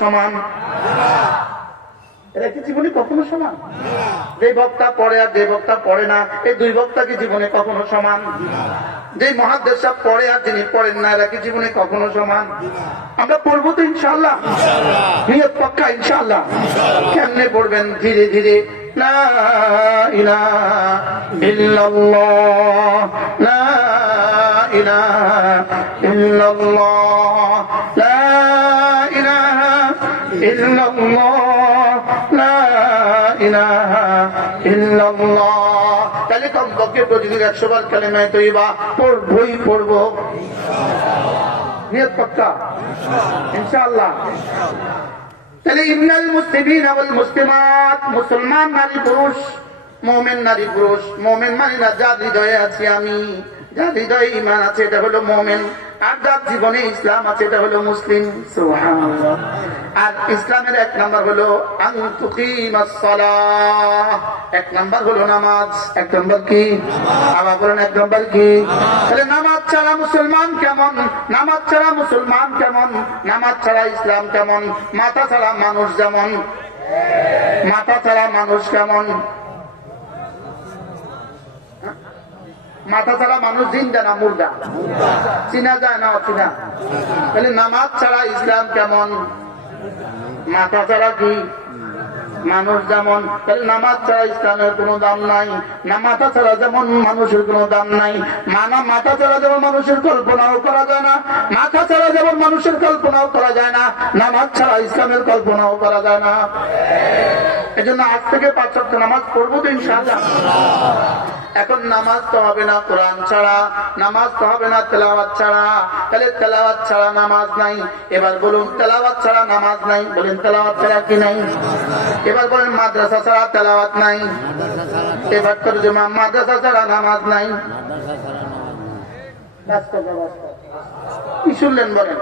সমান এরা কি জীবনে কখনো সমান? যে বক্তা পড়ে আর যে বক্তা পড়ে না, এই দুই বক্তা কি জীবনে কখনো সমান? যে মুহাদ্দিস সাহেব পড়ে আর যিনি পড়েন না, এরা কি জীবনে কখনো সমান? আমরা পড়বো তো ইনশাআল্লাহ, নিয়ত পাক্কা ইনশাআল্লাহ। কেমনে পড়বেন? ধীরে ধীরে। লা ইলাহা ইল্লাল্লাহ, লা ইলাহা ইল্লাল্লাহ, লা ইলাহা ইল্লাল্লাহ, লা ইলাহা ইল্লাল্লাহ। তাহলে কমপক্ষে প্রতিদিন 100 বার কালেমা তৈয়বা পড়বই পড়বো, নিয়ত পাক্কা ইনশাআল্লাহ। তাহলে ইন্নাল মুসলিমিনা ওয়াল মুসলিমাত, মুসলমান নারী পুরুষ, মুমিন নারী পুরুষ। মুমিন মানে না যার হৃদয়ে আছি আমি, যার হৃদয়ে ঈমান আছে এটা হলো মুমিন, আর যার জীবনে ইসলাম আছে এটা হলো মুসলিম। সুবহানাল্লাহ। আর ইসলামের 1 নাম্বার হলো আন তুকিমাস সালাহ, 1 নাম্বার হলো নামাজ। 1 নাম্বার কি? আবার বলেন 1 নাম্বার কি? তাহলে নামাজ ছাড়া মুসলমান কেমন? নামাজ ছাড়া মুসলমান কেমন? নামাজ ছাড়া ইসলাম কেমন? মাথা ছাড়া মানুষ যেমন, মাথা ছাড়া মানুষ কেমন? মাথা ছাড়া মানুষ জিন্দা না মুর্দা? চিনা যায় না অচিনা? তাহলে নামাজ ছাড়া ইসলাম কেমন? মাথা ছাড়া কি মানুষ যেমন। তাহলে নামাজ ছাড়া ইসলামের কোনো দাম নাই, না মাথা ছাড়া যেমন মানুষের কোনো দাম নাই। মাথা ছাড়া যেমন মানুষের কল্পনাও করা যায় না, মাথা ছাড়া যেমন মানুষের কল্পনাও করা যায় না, নামাজ ছাড়া ইসলামের কল্পনাও করা যায় না। এই জন্য আজ থেকে 5 ওয়াক্ত নামাজ পড়বো তো ইনশাআল্লাহ। এখন নামাজ তো হবে না কোরআন ছাড়া, নামাজ তো হবে না তেলাওয়াত ছাড়া। তাহলে তেলাওয়াত ছাড়া নামাজ নাই। এবার বলুন তেলাওয়াত ছাড়া নামাজ নাই। বলেন তেলাওয়াত ছাড়া কি নাই? এবার বলেন মাদ্রাসা ছাড়া তেলাওয়াত নাই। এবার তরজমা মাদ্রাসা ছাড়া নামাজ নাই। কি শুনলেন? বলেন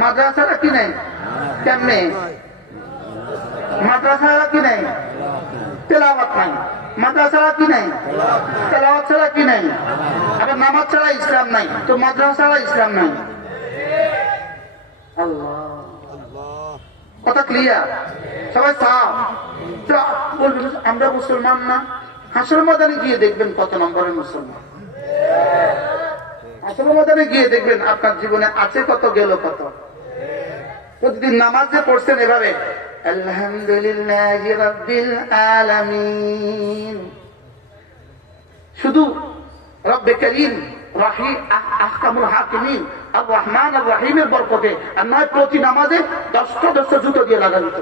মাদ্রাসা ছাড়া কি নাই? কেমনে মাদ্রাসা ছাড়া কি নাই? তেলাওয়াত নাই। মাদ্রাসা ছাড়া কি নাই? তেলাওয়াত ছাড়া কি নাই? আবার নামাজ ছাড়া ইসলাম নাই, তো মাদ্রাসা ছাড়া ইসলাম নাই। আল্লাহ, কথা ক্লিয়ার? সবাই সাফ? বলবেন আমরা মুসলমান না। হাসর ময়দানে গিয়ে দেখবেন কত নম্বরের মুসলমান। হাসর ময়দানে গিয়ে দেখবেন আপনার জীবনে আছে কত, গেল কত। প্রতিদিন নামাজ যে পড়ছেন এভাবে আলহামদুলিল্লাহি রাব্বিল আলামিন, শুধু রব্বে করিম রাহিম আহকামুল হাকিমিন আর রহমান আর রহিমের বরকতে, আর নয় প্রতি নামাজে 10টা জুতো দিয়ে লাগা দিত,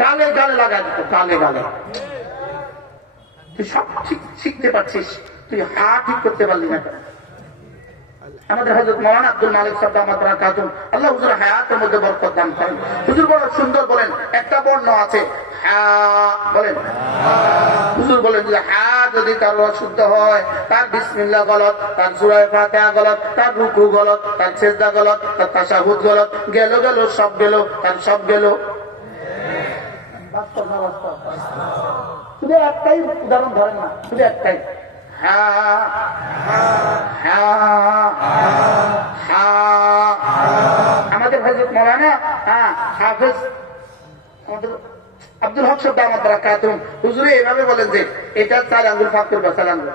গালে গালে লাগা দিত, গালে গালে। তুই সব ঠিক শিখতে পারছিস, তুই হা ঠিক করতে পারলি না কেন? আমাদের হযরত মাওলানা আব্দুল মালিক সাহেব দামাত বারাকাতুহু, আল্লাহ হুজুর হায়াতের মধ্যে বরকত দান করেন। হুজুর বড় সুন্দর বলেন, একটা বর্ণ আছে হা, বলেন হুজুর বলেন যে হা যদি কারো অশুদ্ধ হয়, তার বিসমিল্লাহ গলত, তার সূরা ফাতিহা গলত, তার রুকু গলত, তার সিজদা গলত, তার তাশাহুদ গলত, গেল গেল সব গেল, তার সব গেল। বাস্তব না বাস্তব? শুধু একটাই উদাহরণ ধরেন না, শুধু একটাই আমাদের হযরত মাওলানা হাফেজ আমাদের আব্দুল হক সাহেব দামাত বারাকাতুহু হুজুরে এভাবে বলেন যে এটা 4 আঙ্গুল ফাঁক করবে, 4 আঙ্গুল।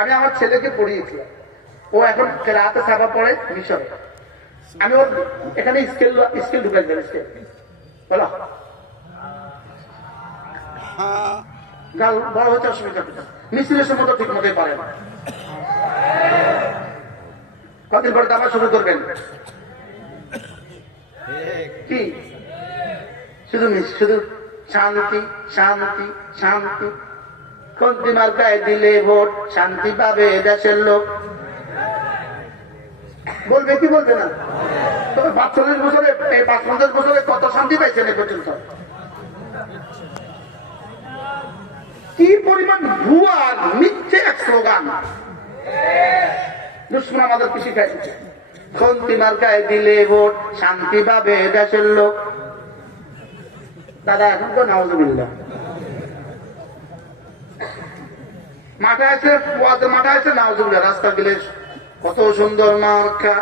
আমি আমার ছেলেকে পড়িয়েছিলাম, ও এখন কেরাতে সাবা পড়ে মিশরে। আমি ওর এখানে স্কেল ঢুকাই দেব, স্কেল বলো গাল বড় হচ্ছে অসুবিধা, মিছিলের মতো ঠিক মতোই পারে না। কদিন পরে দাবা শুরু করবেন কি? শুধু শুধু শান্তি শান্তি শান্তি। কোনটি মার্কায় দিলে ভোট শান্তি পাবে দেশের লোক, বলবে কি বলবে না? তবে 45 বছরে 50 বছরে কত শান্তি পাইছেন এ পর্যন্ত? কি পরিমাণ ভুয়া মিথ্যে এক স্লোগান দুশ্মন আমাদের কৃষি খাইছে। খন্তি মার্কায় দিলে ভোট শান্তি পাবে দেশের লোক। দাদা এখন তো নাউজুবিল্লাহ মাঠে আছে, মাঠে আছে নাউজুবিল্লাহ, রাস্তা গেলে কত সুন্দর মার্কা,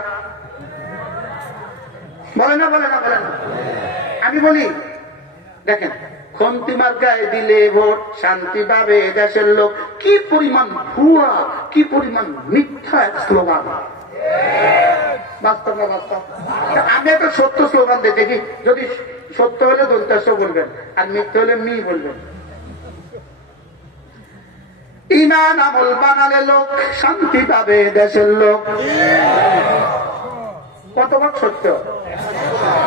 বলে না বলে না বলে না। আমি বলি দেখেন, খন্তি মার্কায় দিলে ভোট শান্তি পাবে দেশের লোক, কি পরিমাণ ভুয়া, কি পরিমাণ মিথ্যা এক স্লোগান। বাস্তব না বাস্তব? আমি একটা সত্য স্লোগান দিয়ে দেখি, যদি সত্য হলে দন্তাস বলবেন আর মিথ্যা হলে মি বলবেন। ইমান আমল বানালে লোক শান্তি পাবে দেশের লোক। কতবার সত্য?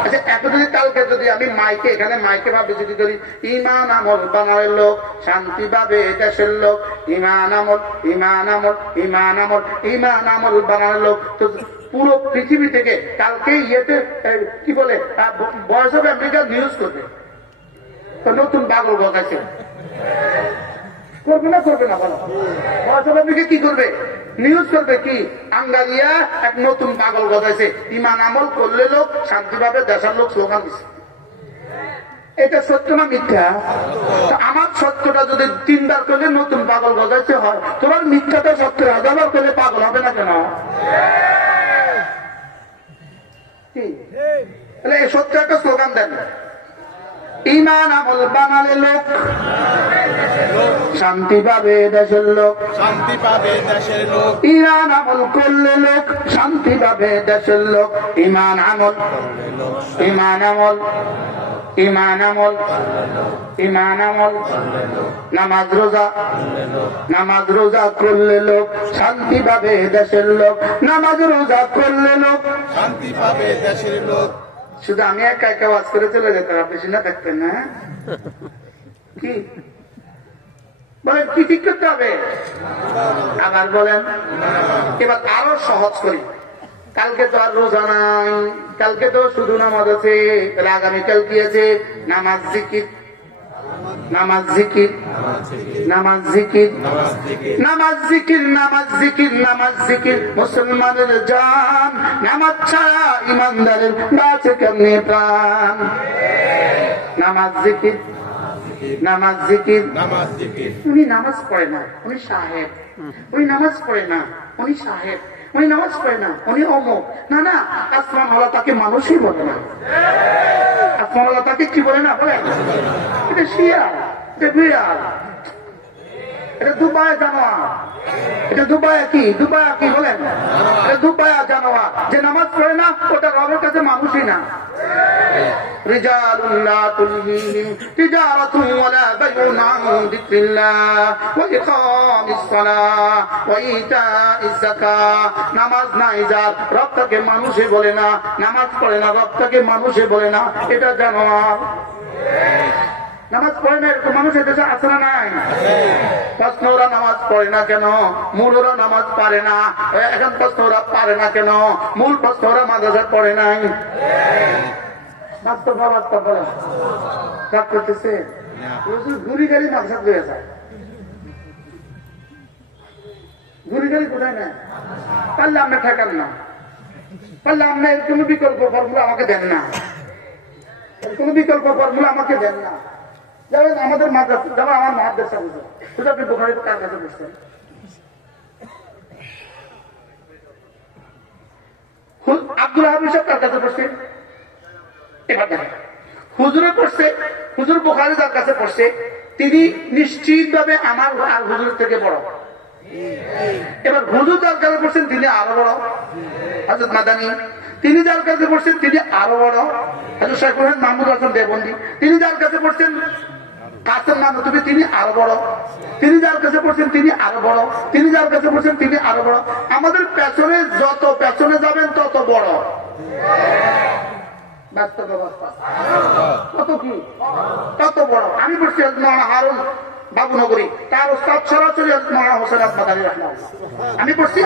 আচ্ছা, এখন যদি কালকে যদি আমি মাইকে এখানে মাইকে ভাবে যদি ধরি ইমান আমল বানালে লোক শান্তি পাবে দেশের লোক, ইমান আমল ইমান আমল ইমান আমল ইমান আমল বানালে লোক, তো পুরো পৃথিবী থেকে কালকে ইয়েতে কি বলে ভয়েস অফ আমেরিকা নিউজ করবে, তো নতুন পাগল বসাইছে, করবে না করবে না বলো? ভয়েস অফ আমেরিকা কি করবে? নিউজ করবে কি আঙ্গারিয়া এক নতুন পাগল গজাইছে, ইমান আমল করলে লোক শান্তি পাবে দেশের লোক স্লোগান দিচ্ছে। এটা সত্য না মিথ্যা? আমার সত্যটা যদি 3 বার করলে নতুন পাগল গজাইছে হয়, তোমার মিথ্যাটা সত্য 1000 বার করলে পাগল হবে না কেন? তাহলে এই সত্য একটা স্লোগান দেন, ইমান আমল বানালে লোক শান্তি পাবে দেশের লোক, শান্তি পাবে দেশের লোক, ইমান আমল করলে লোক শান্তি পাবে দেশের লোক, ইমান আমল ইমান আমল ইমান আমল ইমান আমল, নামাজ রোজা নামাজ রোজা করলে লোক শান্তি পাবে দেশের লোক, নামাজ রোজা করলে লোক শান্তি পাবে দেশের লোক। শুধু আমি একা একা ওয়াজ করে চলে যেতাম, আপনি শুনে থাকতেন না? কি বলেন, কি ঠিক করতে হবে? আবার বলেন, এবার আরো সহজ করি। কালকে তো আর রোজা নাই, কালকে তো শুধু নামাজ আছে, তাহলে আগামীকাল কি আছে? নামাজ জিকির, নামাজ জিকির নামাজ জিকির নামাজ জিকির নামাজ জিকির নামাজ জিকির, মুসলমানের জান নামাজ ছাড়া ইমানদারের বাঁচে কেমনে প্রাণ। নামাজ জিকির নামাজ জিকির নামাজ জিকির। উনি নামাজ পড়ে না, উনি সাহেব, উনি নামাজ পড়ে না, উনি সাহেব, উনি নামাজ পড়ে না, উনি অমুক। না না, আসমান ওয়ালা তাকে মানুষই বলে না, আসমান ওয়ালা তাকে কি বলে না? বলে এটা শিয়াল, এটা বিড়াল, এটা দুবাই জানোয়ার, এটা দুবাই কি দুবাই কি বলেন? এটা দুবাই জানোয়ার, যে নামাজ পড়ে না ওটা রবের কাছে মানুষই না। রিজালুল্লাহ তুলহিহিম তিজারাতুন ওয়ালা বাইউন আন যিকরিল্লাহ ওয়া ইকামিস সালাহ ওয়া ইতাইজ যাকাত। নামাজ নাই যার, রব তাকে মানুষই বলে না, নামাজ পড়ে না, রব তাকে মানুষই বলে না, এটা জানোয়ার। নামাজ পড়ে না এরকম মানুষ এদেশে আছে না নাই? প্রশ্ন, ওরা নামাজ পড়ে না কেন? মূল ওরা নামাজ পারে না। এখন প্রশ্ন, ওরা পারে না কেন? মূল প্রশ্ন, ওরা মাদ্রাসায় পড়ে নাই। বাস্তব বাস্তব বলে কাজ করতেছে, ঘুরি গাড়ি মাদ্রাসা হয়ে যায়, ঘুরি গাড়ি কোথায় না? পারলে আপনি ঠেকান না, পারলে আপনি কোন বিকল্প ফর্মুলা আমাকে দেন না, কোন বিকল্প ফর্মুলা আমাকে দেন না। যেমন আমাদের মাদ্রাসা, যেমন আমার মাদ্রাসা বুঝে বুঝে, আপনি বোখারি কার কাছে বসছেন? আব্দুল হাবিব সাহেব কার কাছে পড়ছে? এবার দেখেন, হুজুরে পড়ছে, হুজুর বোখারি যার কাছে পড়ছে তিনি নিশ্চিত ভাবে আমার আর হুজুরের থেকে বড়। এবার হুজুর যার কাছে পড়ছেন তিনি আরো বড়, হযরত মাদানী। তিনি যার কাছে পড়ছেন তিনি আরো বড়, হযরত শাইখুল হিন্দ মাহমুদ হাসান দেওবন্দি। তিনি যার কাছে পড়ছেন কাসেম নানতুবি, তিনি আরো বড়। তিনি যার কাছে পড়ছেন তিনি আরো বড়, তিনি যার কাছে পড়ছেন তিনি আরো বড়। আমাদের পেছনে যত পেছনে যাবেন তত বড়। বাস্তব অবস্থা কত কি তত বড়। আমি পড়ছি মৌলানা হারুন বাবুনগরী, তার ওস্তাদ সরাসরি মৌলানা হোসেন মাদানী রাহমাতুল্লাহ। আমি পড়ছি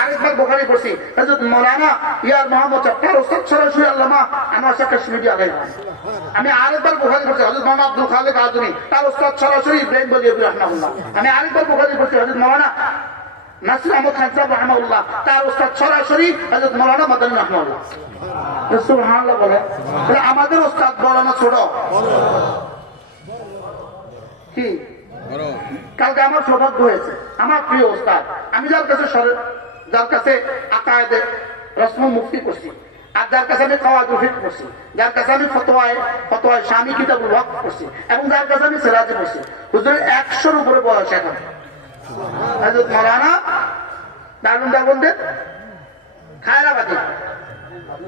আরেকবার বোখারি পড়ছি হযরত মৌলানা ইয়ার মোহাম্মদ, তার ওস্তাদ সরাসরি আল্লামা আনোয়ার শাহ কাশ্মীরি আলাইহিস। আমি আরেকবার বোখারি পড়ছি হযরত মোহাম্মদ আব্দুল খালেক আজমি, তার ওস্তাদ সরাসরি ইব্রাহিম বলিউদ্দিন রাহমাতুল্লাহ। আমি আরেকবার বোখারি পড়ছি হযরত মৌলানা নাসির আহমদ খান সাহেব রাহমাতুল্লাহ, তার ওস্তাদ সরাসরি হযরত মৌলানা মাদানী রাহমাতুল্লাহ। সুবহানাল্লাহ বলে, আমাদের ওস্তাদ বড় না ছোট? কি কালকে আমার সৌভাগ্য হয়েছে, আমার প্রিয় ওস্তাদ, আমি যার কাছে আকায়েদে রসম মুক্তি করছি, আর যার কাছে আমি কাওয়াইদুল ফিকহ করছি, যার কাছে আমি ফতোয়ায় শামী কিতাবুল ওয়াক্ফ করছি, এবং যার কাছে আমি সিরাজে করছি, হুজুরের 100-র উপরে বয়স এখন। হযরত মাওলানা দারুন দেওবন্দের খায়রাবাদী,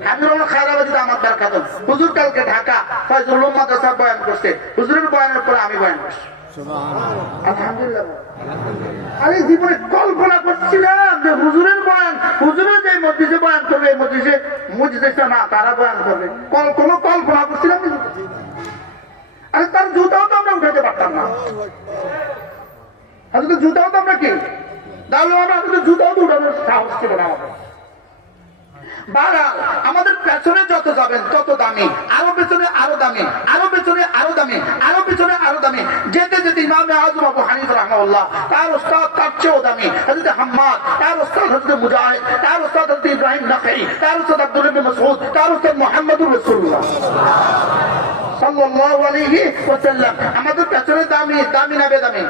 হাবিবুল্লাহ খায়রাবাদীতে আমার দরকার। হুজুর কালকে ঢাকা ফয়জুল উলুম মাদ্রাসা বয়ান করছে, হুজুরের বয়ানের পরে আমি বয়ান করছি। আলহামদুলিল্লাহ। আমি জীবনে কল্পনা করছিলাম যে হুজুরের বয়ান, হুজুরের যে মসজিদে বয়ান করবে, এই মসজিদে মুজদেশটা না তারা বয়ান করবে, কোনো কল্পনা করছিলাম। আরে তার জুতাও তো আমরা উঠাতে পারতাম না, জুতাও তো আমরা কি তাহলে আমরা জুতাও তো উঠানোর সাহস ছিল না আমাদের। আমাদের পেছনে যত যাবেন তত দামি, আরো পেছনে আরো দামি, আরো পেছনে আরো দামি, আরো পেছনে আরো দামি, যেতে যেতে ইমাম আযম আবু হানিফা রাহিমাহুল্লাহ তার ওস্তাদ তার চেয়েও দামি, হযরত হাম্মাদ তার ওস্তাদ, হযরত মুজাহিদ তার ওস্তাদ, হযরত ইব্রাহিম নাখাই তার ওস্তাদ, আব্দুল্লাহ ইবনে মাসউদ তার ওস্তাদ মুহাম্মদুর রাসূলুল্লাহ সাল্লাল্লাহু আলাইহি ওয়াসাল্লাম। আমাদের পেছনে দামি, দামি না বেদামি?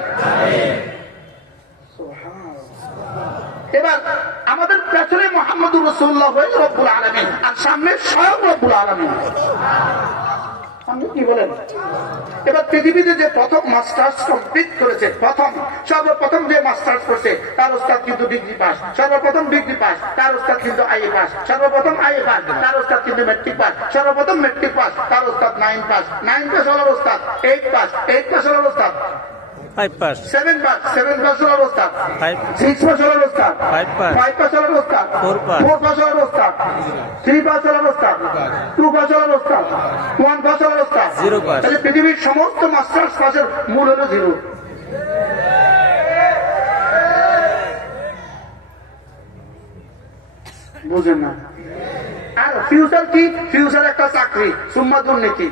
এবার আমাদের পেছনে মুহাম্মদুর রাসূলুল্লাহ হয়ে রব্বুল আলামিন, আর সামনে স্বয়ং রব্বুল আলামিন। আপনি কি বলেন? এবার পৃথিবীতে যে প্রথম মাস্টার্স কমপ্লিট করেছে, সর্বপ্রথম যে মাস্টার্স করছে তার ওস্তাদ কিন্তু ডিগ্রি পাস, সর্বপ্রথম ডিগ্রি পাস তার ওস্তাদ কিন্তু আইএ পাস, সর্বপ্রথম আইএ পাস তার ওস্তাদ কিন্তু মেট্রিক পাস, সর্বপ্রথম মেট্রিক পাস তার ওস্তাদ 9 পাস, 9 পাস হওয়ার ওস্তাদ 8 পাস, 8 পাস হওয়ার ওস্তাদ 5 পাস, 7 পাস, 7 পাস হওয়ার ওস্তাদ 6 পাস হওয়ার ওস্তাদ 5 পাস হওয়ার ওস্তাদ 4 পাস হওয়ার ওস্তাদ 3 পাস হওয়ার ওস্তাদ 2 পাস হওয়ার ওস্তাদ 1 পাস হওয়ার ওস্তাদ 0 পাস। তাহলে পৃথিবীর সমস্ত মাস্টার্স পাসের মূল হলো 0। বুঝেন না? আর ফিউচার কি? ফিউচার একটা চাকরি, সুম্মা দুর্নীতি।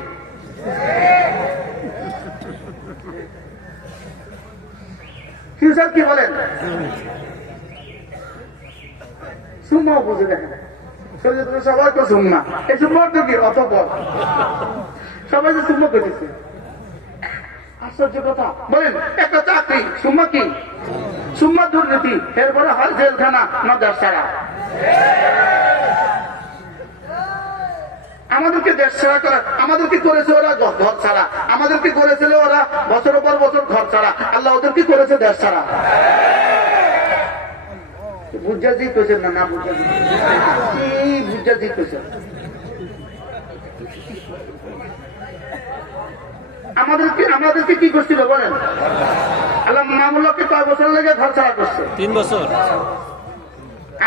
ফিউচার কি বলেন? সুম্মাও বুঝে দেখেন, সবাই তো সুম্মা, এই সুম্মার তো কি অত বল, সবাই যে সুম্মা করতেছে, আশ্চর্য কথা। বলেন একটা চাকরি, সুম্মা কি? সুম্মা দুর্নীতি, এরপরে হয় জেলখানা না দেশ ছাড়া। আমাদেরকে দেশ ছাড়া করা, আমাদেরকে করেছে ওরা ঘর ছাড়া, আমাদেরকে করেছিল ওরা বছরের পর বছর ঘর ছাড়া, আল্লাহ ওদেরকে করেছে দেশ ছাড়া। বুঝা জি কইছেন না? না বুঝা জি, বুঝা জি কইছেন। আমাদেরকে কি করছিল বলেন? আল্লাহ মামুল্লাহকে কয় বছর লেগে ঘর ছাড়া করছে? 3 বছর।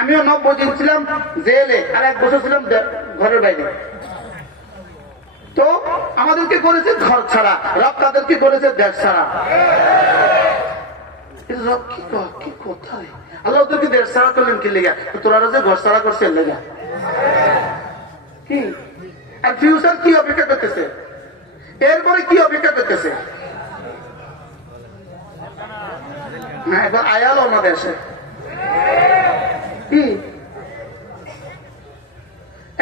আমিও 90 দিন ছিলাম জেলে, আর 1 বছর ছিলাম ঘরের বাইরে। তো আমাদেরকে করেছে ঘর ছাড়া, রব তাদেরকে করেছে দেশ ছাড়া। কি কোথায় আল্লাহ ওদেরকে দেশ ছাড়া করলেন কি লেগা? তোরা যে ঘর ছাড়া করছে লেগা কি? আর ফিউচার কি অপেক্ষা করতেছে? এরপরে কি অপেক্ষা করতেছে? না এখন আয়াল আমাদের দেশে কি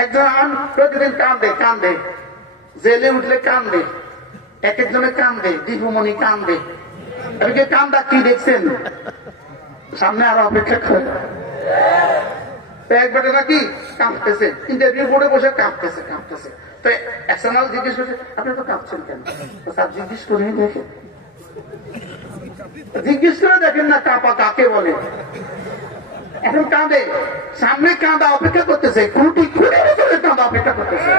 একজন প্রতিদিন কান্দে, জেলে উঠলে কান্দে, এক একজনে কান্দে, দীপুমণি কান্দে। এদিকে কান্দা কি দেখছেন? সামনে আরো অপেক্ষা করে একবারে নাকি কাঁপতেছে, ইন্টারভিউ বোর্ডে বসে কাঁপতেছে। তো এক্সটার্নাল জিজ্ঞেস করছে, আপনি তো কাঁপছেন কেন? স্যার জিজ্ঞেস করে দেখেন, জিজ্ঞেস করে দেখেন না কাঁপা কাকে বলে। এখন কাঁদে, সামনে কাঁদা অপেক্ষা করতেছে, 20 বছরের কাঁদা অপেক্ষা করতেছে।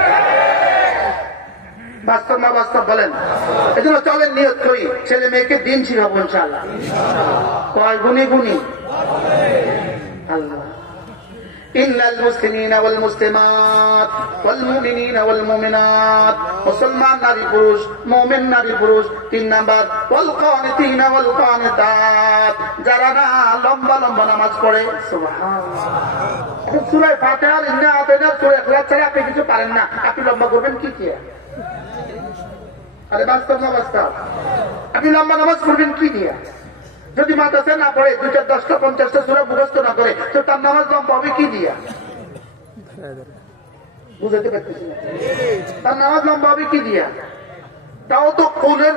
বাস্তব না বাস্তব বলেন? এই জন্য চলেন নিয়ত করি, ছেলে মেয়েকে দিন শিখাবো ইনশাআল্লাহ। কয় গুণী আল্লাহ। ইন্নাল মুসলিমিনা ওয়াল মুসলিমাত ওয়াল মুমিনিনা ওয়াল মুমিনাত, মুসলমান নারী পুরুষ, মুমিন নারী পুরুষ। 3 নাম্বার ওয়াল কানিতিনা ওয়াল কানিতাত, যারা না লম্বা লম্বা নামাজ পড়ে। সুবহানাল্লাহ। সূরা ফাতিহার ইন্না আতাইনা সূরা ইখলাস ছাড়া আপনি কিছু পারেন না, আপনি লম্বা করবেন কি? আরে বাস্তব না বাস্তব? আপনি লম্বা নামাজ পড়বেন কি দিয়া? যদি মাদ্রাসা না পড়ে 2টা 10টা 50টা সূরা মুখস্থ না করে, তো তার নামাজ লম্বা হবে কি দিয়া? বুঝতে পারতেছি না। তার নামাজ লম্বা হবে কি দিয়া? তাও তো কোলের